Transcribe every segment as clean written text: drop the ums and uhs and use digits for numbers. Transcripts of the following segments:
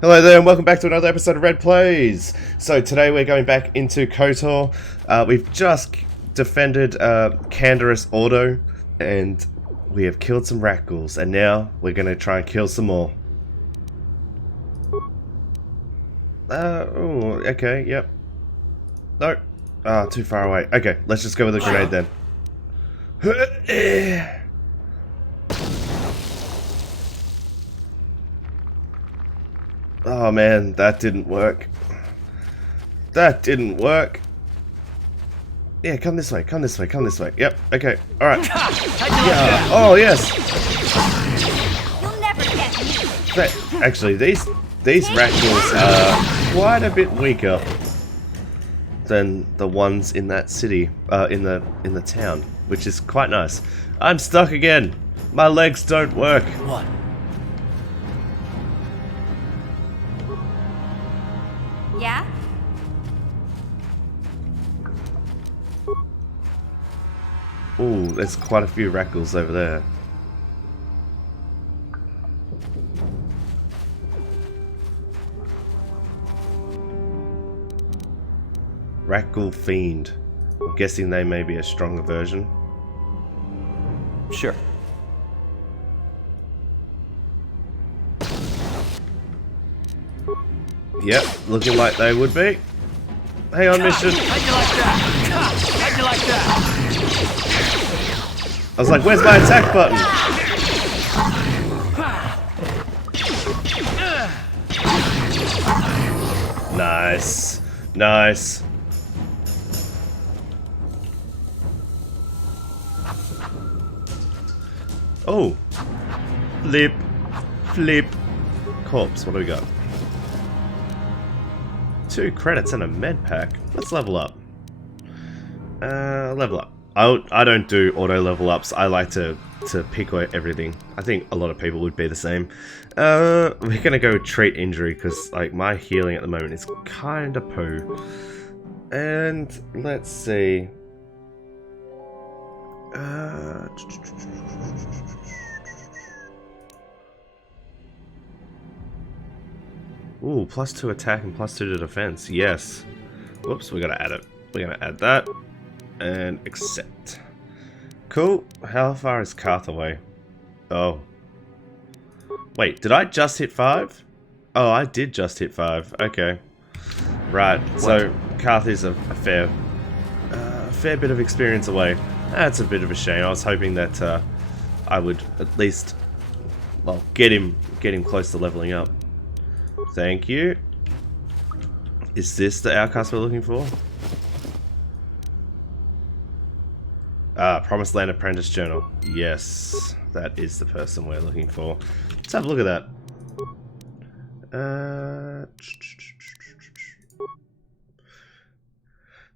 Hello there and welcome back to another episode of Red Plays. So today we're going back into KOTOR. We've just defended Canderous Auto and we have killed some rat ghouls, and now we're going to try and kill some more. Oh, okay, yep. No. Ah, too far away. Okay, let's just go with a grenade then. Oh man, that didn't work. That didn't work. Yeah, come this way, come this way, come this way. Yep, okay, alright. Yeah, oh yes! You'll never get me. Actually, these rat ghouls are quite a bit weaker than the ones in that city, in the town, which is quite nice. I'm stuck again. My legs don't work. What? Yeah? Ooh, there's quite a few rat ghouls over there. Rat ghoul fiend. I'm guessing they may be a stronger version. Sure. Yep, looking like they would be. Hang on, mission. How'd you like that? How'd you like that? I was like, where's my attack button? Nice. Nice. Oh. Flip. Flip. Corpse, what do we got? 2 credits and a med pack. Let's level up. Level up. I don't do auto level ups. I like to pick everything. I think a lot of people would be the same. We're gonna go treat injury because like my healing at the moment is kind of poo. And let's see. Ooh, +2 attack and +2 to defense. Yes. Whoops, we gotta add it. We're gonna add that. And accept. Cool. How far is Karth away? Oh. Wait, did I just hit 5? Oh, I did just hit 5. Okay. Right, so Karth is a fair bit of experience away. That's a bit of a shame. I was hoping that I would at least, well, get him close to leveling up. Thank you. Is this the outcast we're looking for? Ah, Promised Land Apprentice Journal. Yes, that is the person we're looking for. Let's have a look at that.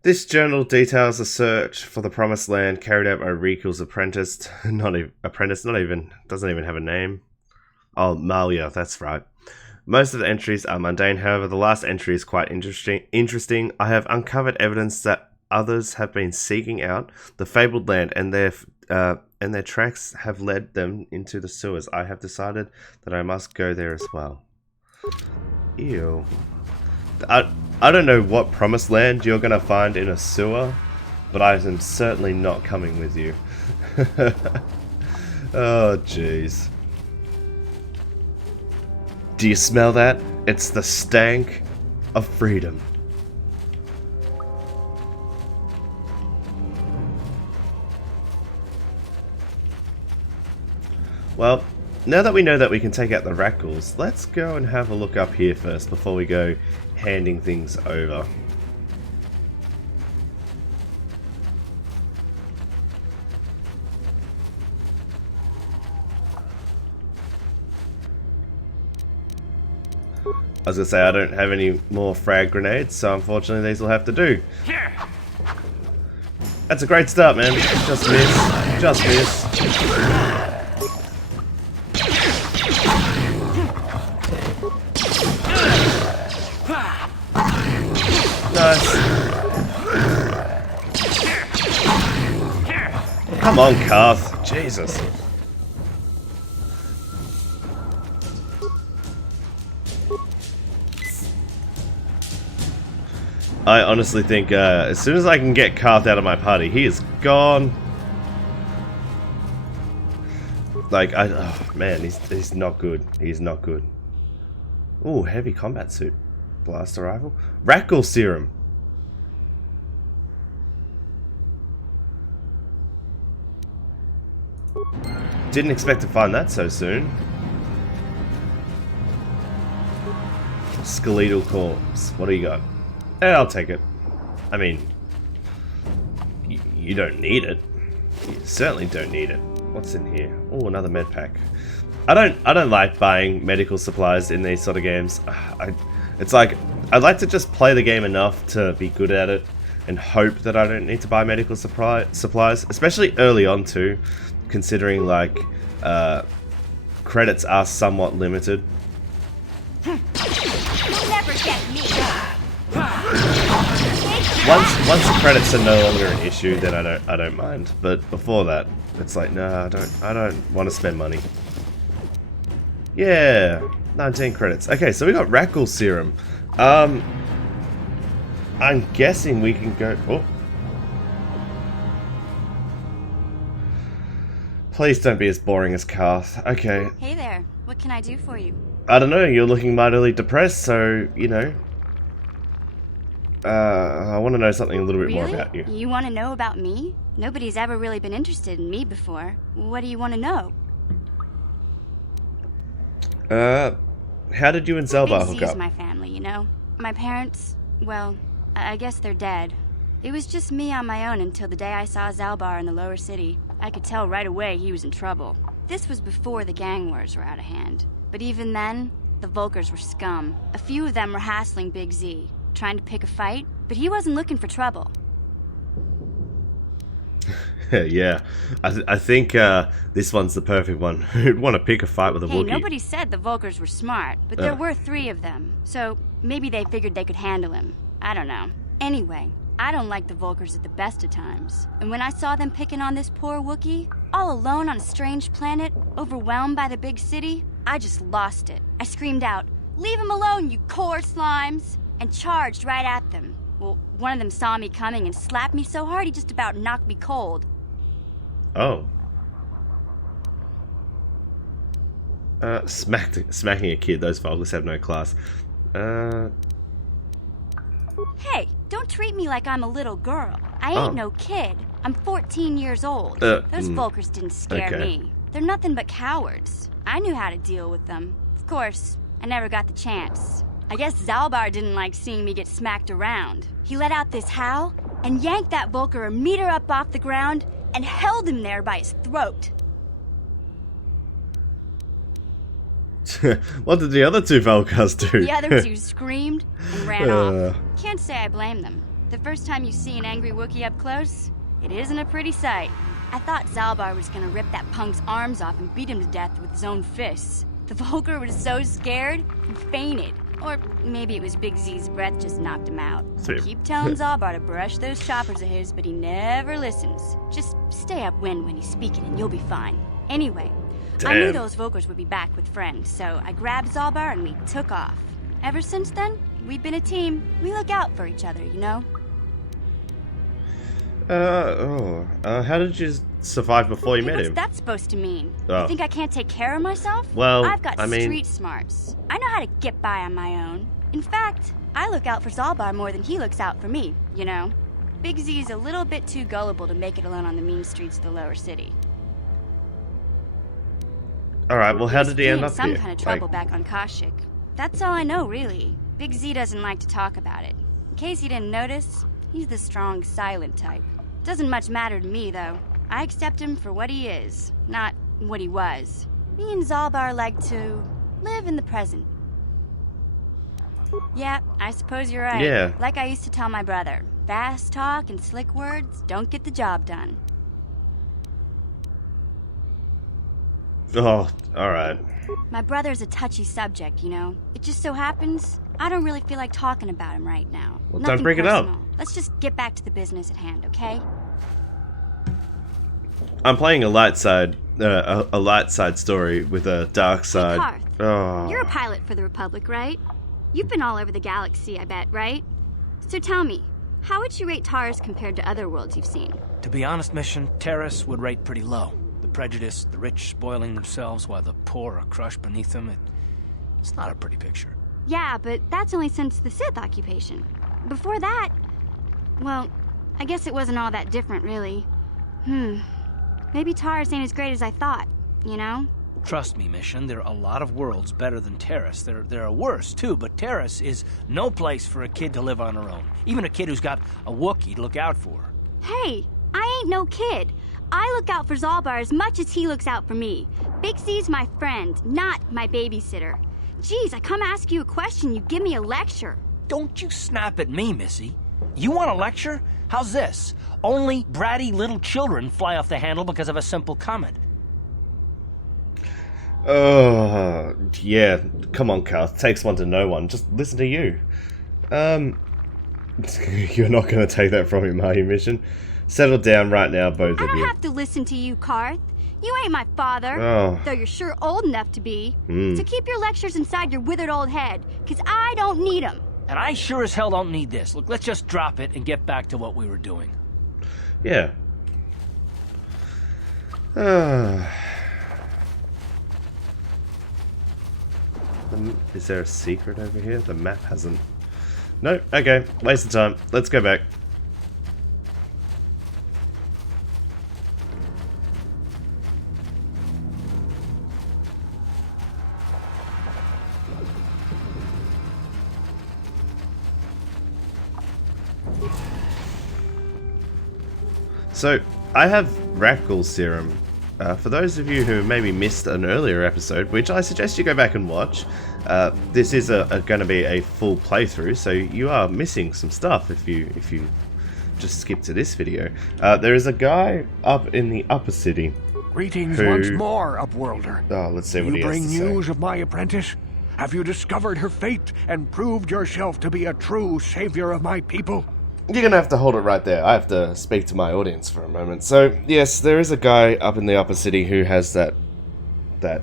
This journal details a search for the Promised Land carried out by Rikul's apprentice. Doesn't even have a name. Oh, Malia, that's right. Most of the entries are mundane, however, the last entry is quite interesting. I have uncovered evidence that others have been seeking out the fabled land, and their tracks have led them into the sewers. I have decided that I must go there as well. Ew. I don't know what promised land you're gonna find in a sewer, but I am certainly not coming with you. Oh, jeez. Do you smell that? It's the stank of freedom. Well, now that we know that we can take out the rat ghouls, let's go and have a look up here first before we go handing things over. I was gonna say I don't have any more frag grenades, so unfortunately these will have to do. That's a great start, man. Just miss. Just miss. Nice. Come on, Karth. Jesus. I honestly think as soon as I can get Karth out of my party, he is gone. Like, oh man, he's not good. He's not good. Ooh, heavy combat suit. Blaster rifle. Rackle serum. Didn't expect to find that so soon. Skeletal corpse. What do you got? I'll take it. I mean, you don't need it. You certainly don't need it. What's in here? Oh, another med pack. I don't like buying medical supplies in these sort of games. It's like I'd like to just play the game enough to be good at it and hope that I don't need to buy medical supplies, especially early on too, considering like credits are somewhat limited. You'll never get me. Once the credits are no longer an issue, then I don't mind. But before that, it's like no, I don't want to spend money. Yeah, 19 credits. Okay, so we got Rackle serum. I'm guessing we can go. Oh, please don't be as boring as Karth. Okay. Hey there. What can I do for you? I don't know. You're looking mightily depressed, so you know. I want to know something a little bit more about you. You want to know about me? Nobody's ever really been interested in me before. What do you want to know? How did you and Zelbar hook up? My family, you know? My parents, well, I guess they're dead. It was just me on my own until the day I saw Zalbar in the lower city. I could tell right away he was in trouble. This was before the gang wars were out of hand. But even then, the Volkers were scum. A few of them were hassling Big Z, trying to pick a fight, but he wasn't looking for trouble. Yeah, I think this one's the perfect one. Who'd want to pick a fight with a Wookiee? Nobody said the Volkers were smart, but there were 3 of them. So maybe they figured they could handle him. I don't know. Anyway, I don't like the Volkers at the best of times. And when I saw them picking on this poor Wookiee, all alone on a strange planet, overwhelmed by the big city, I just lost it. I screamed out, "Leave him alone, you core slimes!" and charged right at them. Well, one of them saw me coming and slapped me so hard he just about knocked me cold. Oh. Smacking a kid. Those Volkers have no class. Hey, don't treat me like I'm a little girl. I ain't no kid. I'm 14 years old. Those Volkers didn't scare me. They're nothing but cowards. I knew how to deal with them. Of course, I never got the chance. I guess Zalbar didn't like seeing me get smacked around. He let out this howl and yanked that Volker a meter up off the ground and held him there by his throat. What did the other 2 Volkers do? The other 2 screamed and ran off. Can't say I blame them. The first time you see an angry Wookiee up close, it isn't a pretty sight. I thought Zalbar was gonna rip that punk's arms off and beat him to death with his own fists. The Volker was so scared, he fainted. Or maybe it was Big Z's breath just knocked him out. Sweet. Keep telling Zalbar to brush those choppers of his, but he never listens. Just stay upwind when he's speaking and you'll be fine. Anyway, Damn. I knew those Volkers would be back with friends, so I grabbed Zalbar and we took off. Ever since then, we've been a team. We look out for each other, you know? How did you survive before you met him? What's that supposed to mean? Oh. You think I can't take care of myself? Well, I've got I mean... street smarts. I know how to get by on my own. In fact, I look out for Zalbar more than he looks out for me, you know? Big Z's a little bit too gullible to make it alone on the mean streets of the lower city. Alright, well how did he end up some here? Kind of trouble back on Kashyyyk. That's all I know, really. Big Z doesn't like to talk about it. In case you didn't notice, he's the strong, silent type. Doesn't much matter to me, though. I accept him for what he is, not what he was. Me and Zalbar like to live in the present. Yeah, I suppose you're right. Yeah. Like I used to tell my brother, fast talk and slick words don't get the job done. Oh, alright. My brother's a touchy subject, you know. It just so happens I don't really feel like talking about him right now. Well, Nothing don't bring it up. personal. Let's just get back to the business at hand, okay? I'm playing a light side story with a dark side. Hey, Karth, Oh. you're a pilot for the Republic, right? You've been all over the galaxy, I bet, right? So tell me, how would you rate Taurus compared to other worlds you've seen? To be honest, Mission, Terrace would rate pretty low. The prejudice, the rich spoiling themselves while the poor are crushed beneath them, it's not a pretty picture. Yeah, but that's only since the Sith occupation. Before that, well, I guess it wasn't all that different, really. Maybe Taurus ain't as great as I thought, you know? Trust me, Mission, there are a lot of worlds better than Terrace. There are worse, too, but Terrace is no place for a kid to live on her own. Even a kid who's got a Wookiee to look out for. Hey, I ain't no kid. I look out for Zalbar as much as he looks out for me. Big C's my friend, not my babysitter. Geez, I come ask you a question, you give me a lecture. Don't you snap at me, Missy. You want a lecture? How's this? Only bratty little children fly off the handle because of a simple comment. Oh, yeah. Come on, Carl. It takes one to know one. Just listen to you. You're not going to take that from him, are you, Mission? Settle down right now, both of you. I don't have to listen to you, Karth. You ain't my father, though you're sure old enough to be. So keep your lectures inside your withered old head, because I don't need them. And I sure as hell don't need this. Look, let's just drop it and get back to what we were doing. Yeah. Is there a secret over here? The map hasn't... No, okay. Waste of time. Let's go back. So, I have Rakghoul Serum. For those of you who maybe missed an earlier episode, which I suggest you go back and watch, this is going to be a full playthrough, so you are missing some stuff if you just skip to this video. There is a guy up in the upper city. Greetings once more, Upworlder. Oh, let's see what he has to say. You bring news of my apprentice? Have you discovered her fate and proved yourself to be a true savior of my people? You're going to have to hold it right there. I have to speak to my audience for a moment. So, yes, there is a guy up in the upper city who has that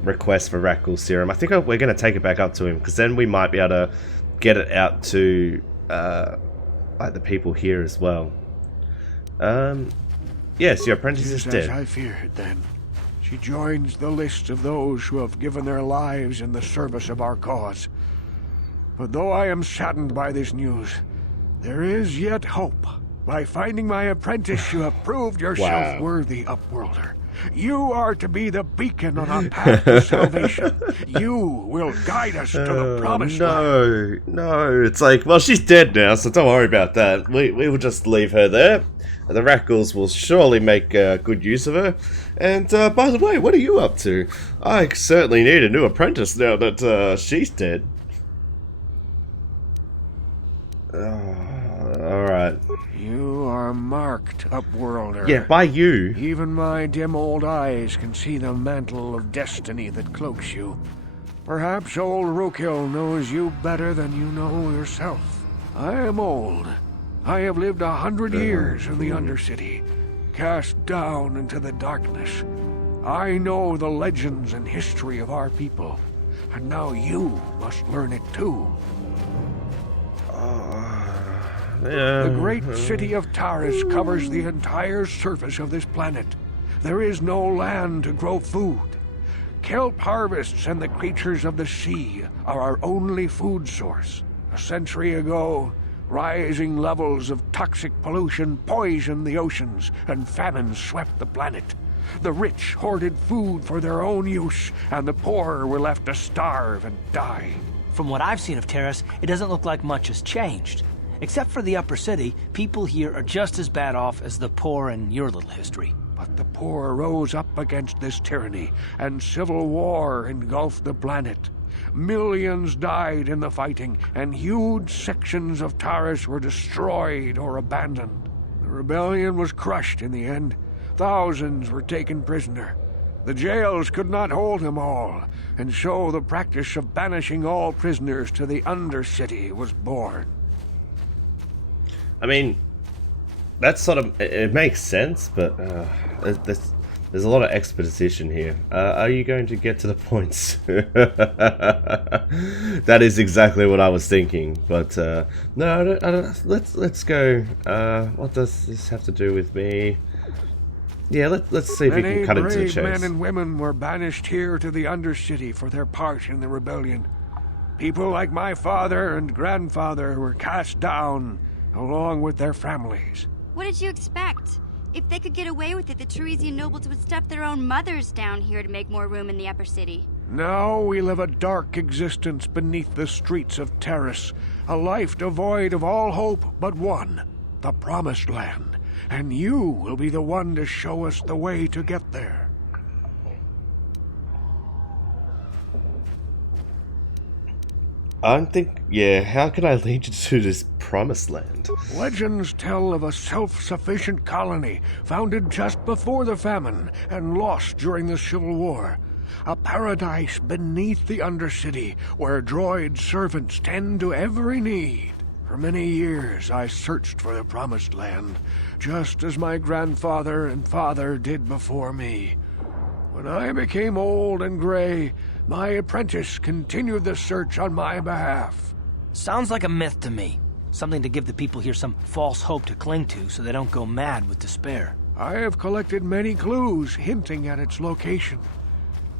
request for Rakghoul Serum. I think we're going to take it back up to him, because then we might be able to get it out to like the people here as well. Yes, your apprentice is dead. As I feared, then. She joins the list of those who have given their lives in the service of our cause. But though I am saddened by this news, there is yet hope. By finding my apprentice, you have proved yourself worthy, Upworlder. You are to be the beacon on our path to salvation. You will guide us to the promised land. No. It's like, well, she's dead now, so don't worry about that. We will just leave her there. The Rakghouls will surely make good use of her. And, by the way, what are you up to? I certainly need a new apprentice now that she's dead. Alright. You are marked, Upworlder. Yeah, by you. Even my dim old eyes can see the mantle of destiny that cloaks you. Perhaps old Rookhill knows you better than you know yourself. I am old. I have lived 100 years in the Undercity, cast down into the darkness. I know the legends and history of our people, and now you must learn it too. The great city of Taurus covers the entire surface of this planet. There is no land to grow food. Kelp harvests and the creatures of the sea are our only food source. A century ago, rising levels of toxic pollution poisoned the oceans, and famine swept the planet. The rich hoarded food for their own use, and the poor were left to starve and die. From what I've seen of Terrace, it doesn't look like much has changed. Except for the upper city, people here are just as bad off as the poor in your little history. But the poor rose up against this tyranny, and civil war engulfed the planet. Millions died in the fighting, and huge sections of Taurus were destroyed or abandoned. The rebellion was crushed in the end. Thousands were taken prisoner. The jails could not hold them all, and so the practice of banishing all prisoners to the Undercity was born. I mean, that's sort of, it makes sense, but There's a lot of exposition here. Are you going to get to the points? That is exactly what I was thinking. But no, I don't. Let's go. What does this have to do with me? Yeah, let's see if we can cut into the chase. Many brave men and women were banished here to the Undercity for their part in the rebellion. People like my father and grandfather were cast down, along with their families. What did you expect? If they could get away with it, the Teresian nobles would stuff their own mothers down here to make more room in the upper city. Now we live a dark existence beneath the streets of Terrace, a life devoid of all hope but one, the Promised Land. And you will be the one to show us the way to get there. Yeah, how can I lead you to this Promised Land? Legends tell of a self-sufficient colony founded just before the famine and lost during the Civil War. A paradise beneath the Undercity where droid servants tend to every need. For many years I searched for the Promised Land, just as my grandfather and father did before me. When I became old and gray, my apprentice continued the search on my behalf. Sounds like a myth to me. Something to give the people here some false hope to cling to so they don't go mad with despair. I have collected many clues hinting at its location.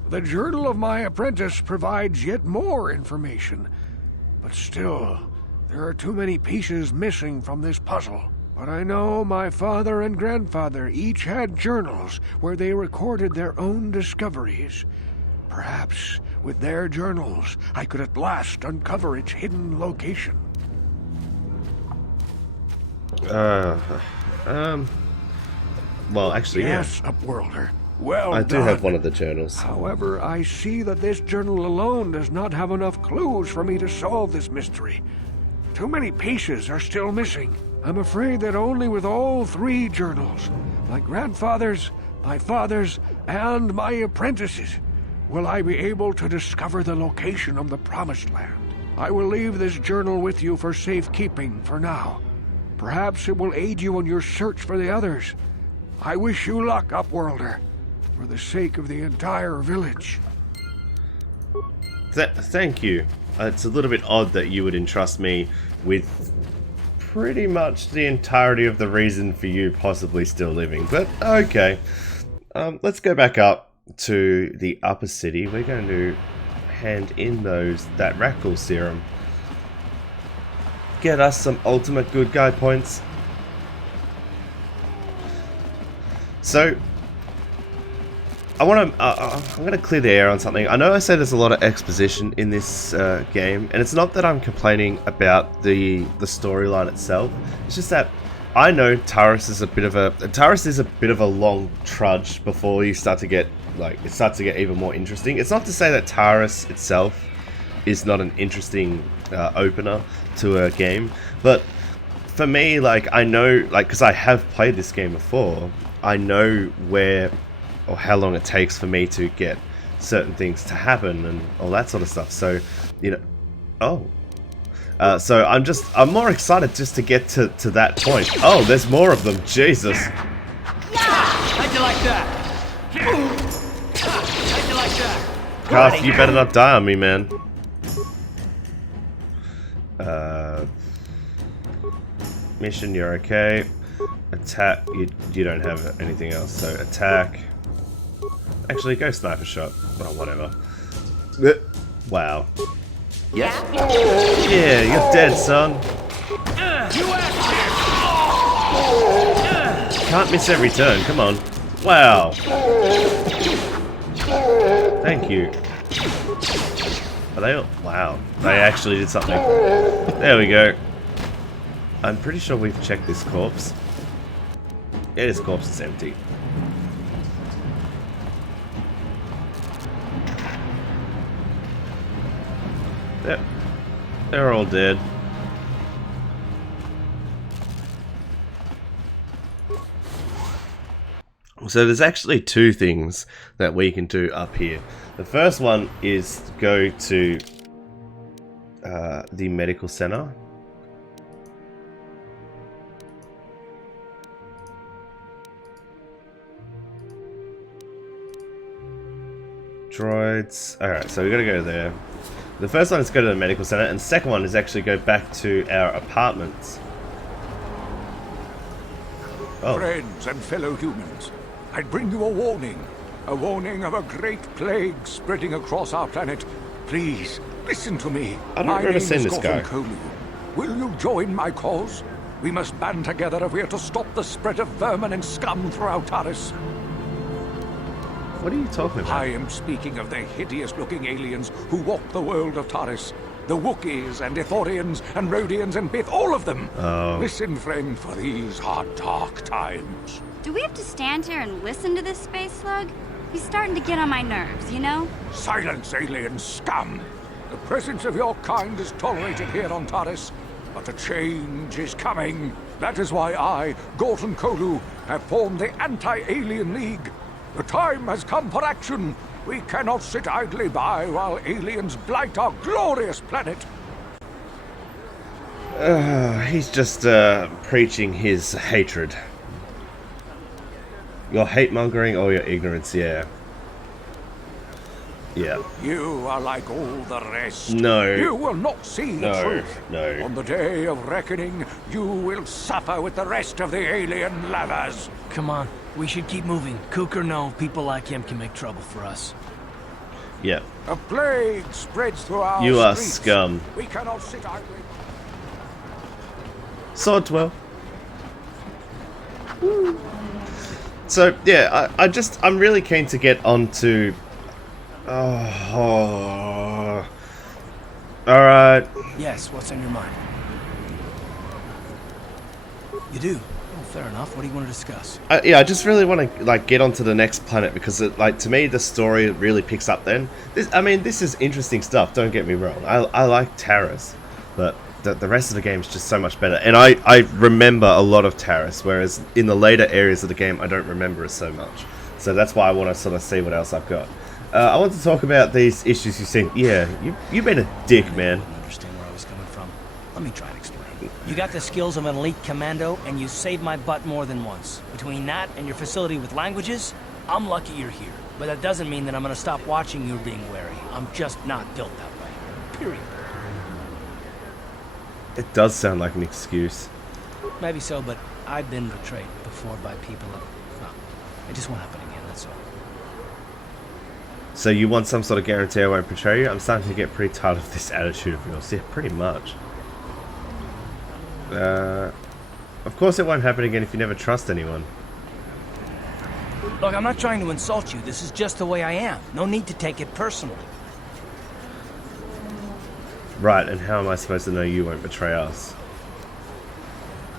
The journal of my apprentice provides yet more information. But still, there are too many pieces missing from this puzzle. But I know my father and grandfather each had journals where they recorded their own discoveries. Perhaps with their journals, I could at last uncover its hidden location. Well, actually, yes, Upworlder. Well I do done. have one of the journals. However, I see that this journal alone does not have enough clues for me to solve this mystery. Too many pieces are still missing. I'm afraid that only with all three journals, my grandfather's, my father's, and my apprentice's, will I be able to discover the location of the Promised Land. I will leave this journal with you for safekeeping for now. Perhaps it will aid you in your search for the others. I wish you luck, Upworlder, for the sake of the entire village. Thank you. It's a little bit odd that you would entrust me with pretty much the entirety of the reason for you possibly still living, but okay. Let's go back up to the upper city. We're going to hand in that Rackle serum. Get us some ultimate good guy points. So I'm gonna clear the air on something. I know I say there's a lot of exposition in this game, and it's not that I'm complaining about the storyline itself. It's just that I know Taris is a bit of a long trudge before you start to get it starts to get even more interesting. It's not to say that Taris itself is not an interesting opener to a game, but for me, I know, because I have played this game before, I know where or how long it takes for me to get certain things to happen and all that sort of stuff. So, so I'm more excited just to get to that point. Oh, there's more of them. Jesus. How'd you like that? How'd you like that? Carth, you better not die on me, man. Mission, you're okay. Attack, you don't have anything else, so attack. Actually, go sniper shot. Oh, whatever. Wow. Yes? Yeah, you're dead, son. Can't miss every turn, come on. Wow. Thank you. Are they all? Wow. They actually did something. There we go. I'm pretty sure we've checked this corpse. Yeah, this corpse is empty. Yep. They're all dead. So there's actually two things that we can do up here. The first one is go to the medical center. droids. Alright, so we gotta go there. The first one is go to the medical center, and the second one is actually go back to our apartments. Oh. Friends and fellow humans, I bring you a warning. A warning of a great plague spreading across our planet. Please, listen to me. I don't remember seeing this guy. Kolu. Will you join my cause? We must band together if we are to stop the spread of vermin and scum throughout Taris. What are you talking about? I am speaking of the hideous-looking aliens who walk the world of Taris. The Wookiees and Ithorians and Rhodians and Bith, all of them. Oh. Listen, friend, for these are dark times. Do we have to stand here and listen to this space slug? He's starting to get on my nerves, you know? Silence, alien scum! The presence of your kind is tolerated here on Taris, but the change is coming. That is why I, Gorton Kolu, have formed the Anti-Alien League. The time has come for action. We cannot sit idly by while aliens blight our glorious planet. He's just preaching his hatred. Your hate-mongering or your ignorance, yeah. Yeah. You are like all the rest. No. You will not see the truth. No. On the day of reckoning, you will suffer with the rest of the alien lovers. Come on, we should keep moving. Kook or no, people like him can make trouble for us. Yeah. A plague spreads through our You are streets. scum. We cannot sit idly. Swordswell. So yeah, I'm really keen to get onto. Oh. All right. Yes, what's on your mind? You do? Oh, fair enough. What do you want to discuss? Yeah, I just really want to like get onto the next planet because like to me the story really picks up then. This is interesting stuff. Don't get me wrong. I like Taris, but the rest of the game is just so much better. And I remember a lot of Taris, whereas in the later areas of the game I don't remember it so much. So that's why I want to sort of see what else I've got. I want to talk about these issues you've seen. Yeah, you've been a dick, man. I don't understand where I was coming from. Let me try to explain. You got the skills of an elite commando, and you saved my butt more than once. Between that and your facility with languages, I'm lucky you're here. But that doesn't mean that I'm gonna stop watching you being wary. I'm just not built that way. Period. It does sound like an excuse. Maybe so, but I've been betrayed before by people that, well, it just won't happen again, that's all. So you want some sort of guarantee I won't betray you? I'm starting to get pretty tired of this attitude of yours. Yeah, pretty much. Of course it won't happen again if you never trust anyone. Look, I'm not trying to insult you. This is just the way I am. No need to take it personally. Right, and how am I supposed to know you won't betray us?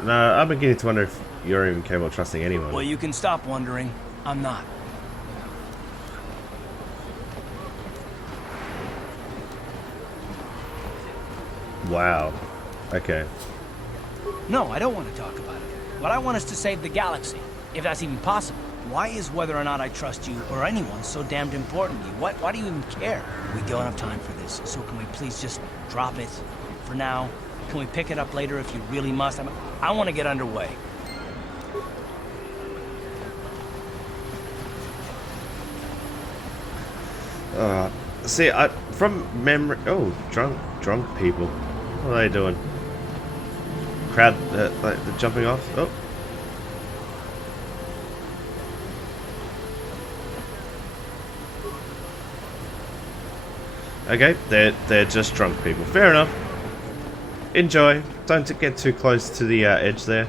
No, I'm beginning to wonder if you're even capable of trusting anyone. Well, you can stop wondering. I'm not. Wow. Okay. No, I don't want to talk about it. What I want is to save the galaxy, if that's even possible. Why is whether or not I trust you or anyone so damned important to you? Why do you even care? We don't have time for this, so can we please just drop it for now? Can we pick it up later if you really must? I want to get underway. See, from memory... Oh, drunk people. What are they doing? Crowd, like, they're jumping off? Oh. Okay, they're just drunk people. Fair enough. Enjoy. Don't get too close to the edge there.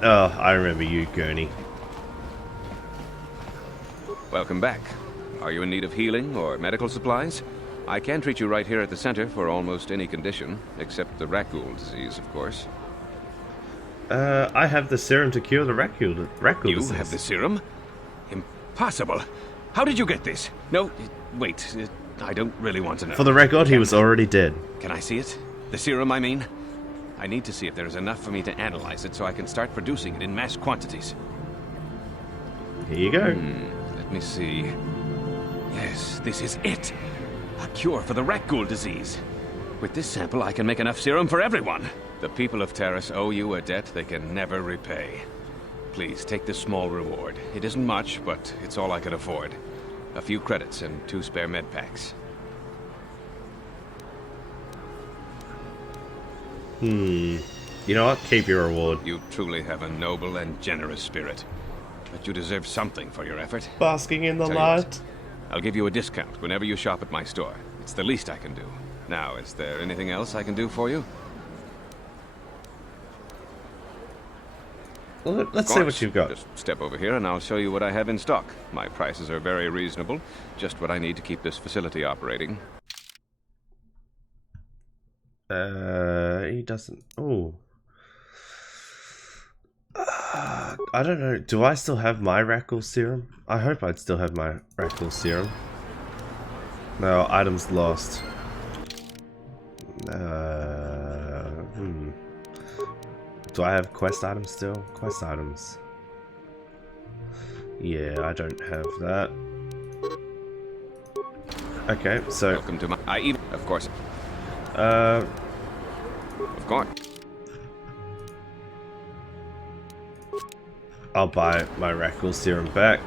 Oh, I remember you, Gurney. Welcome back. Are you in need of healing or medical supplies? I can treat you right here at the center for almost any condition, except the Rakul disease, of course. I have the serum to cure the Rakul disease. You have the serum? Impossible. How did you get this? No, wait. I don't really want to know. For the record, he was already dead. Can I see it? The serum, I mean? I need to see if there is enough for me to analyze it so I can start producing it in mass quantities. Here you go. Let me see. Yes, this is it. A cure for the rat ghoul disease. With this sample, I can make enough serum for everyone. The people of Taris owe you a debt they can never repay. Please, take this small reward. It isn't much, but it's all I can afford. A few credits and 2 spare med packs. You know what? Keep your reward. You truly have a noble and generous spirit. But you deserve something for your effort. Basking in the Tell you what, light. I'll give you a discount whenever you shop at my store. It's the least I can do. Now, is there anything else I can do for you? Well, let's see what you've got. Just step over here and I'll show you what I have in stock. My prices are very reasonable. Just what I need to keep this facility operating. He doesn't... Oh. I don't know. Do I still have my Rackle serum? I hope I'd still have my Rackle serum. No, items lost. Do I have quest items still? Quest items. Yeah, I don't have that. Okay, so... Welcome to my... Of course. Of course. I'll buy my Rackle serum back.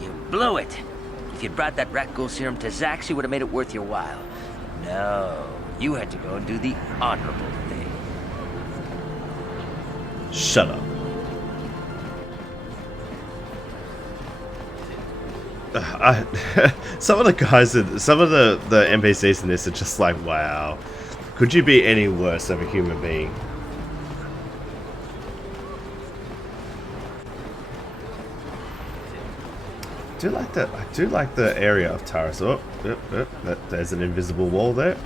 You blew it. If you'd brought that rat ghoul serum to Zax, you would have made it worth your while. No, you had to go and do the honorable thing. Shut up. Some of the guys, some of the NPCs in this are just like, wow. Could you be any worse of a human being? I do like the area of Taris. Oh, there's an invisible wall there.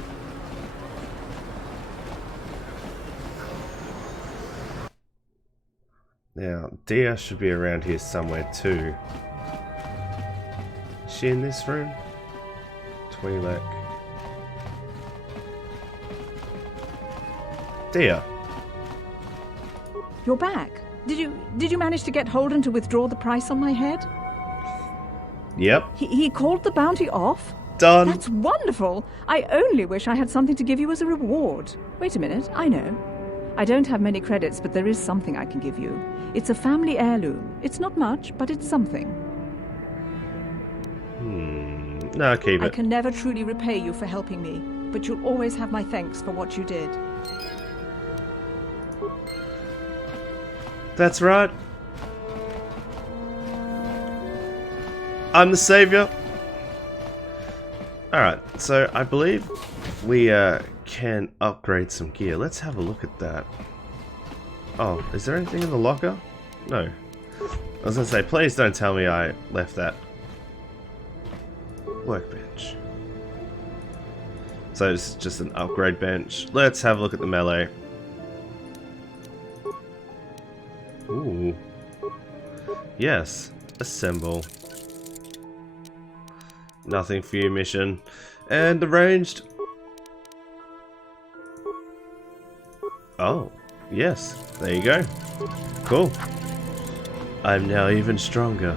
Now, Dia should be around here somewhere too. Is she in this room? Twi'lek. Dia. You're back. Did you manage to get Holden to withdraw the price on my head? Yep. He called the bounty off? Done. That's wonderful. I only wish I had something to give you as a reward. Wait a minute, I know. I don't have many credits, but there is something I can give you. It's a family heirloom. It's not much, but it's something. No, keep it. I can never truly repay you for helping me, but you'll always have my thanks for what you did. That's right. I'm the savior. Alright, so I believe we can upgrade some gear. Let's have a look at that. Oh, is there anything in the locker? No. I was gonna say, please don't tell me I left that workbench. So it's just an upgrade bench. Let's have a look at the melee. Ooh. Yes. Assemble. Nothing for you, mission. And the ranged. Oh, yes. There you go. Cool. I'm now even stronger.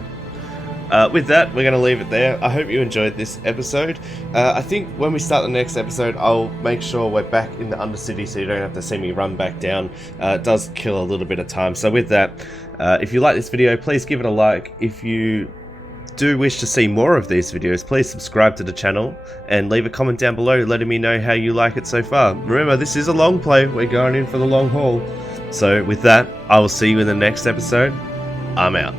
With that, we're going to leave it there. I hope you enjoyed this episode. I think when we start the next episode, I'll make sure we're back in the Undercity so you don't have to see me run back down. It does kill a little bit of time. So with that, if you like this video, please give it a like. If you do wish to see more of these videos, please subscribe to the channel and leave a comment down below letting me know how you like it so far. Remember, this is a long play. We're going in for the long haul. So with that, I will see you in the next episode. I'm out.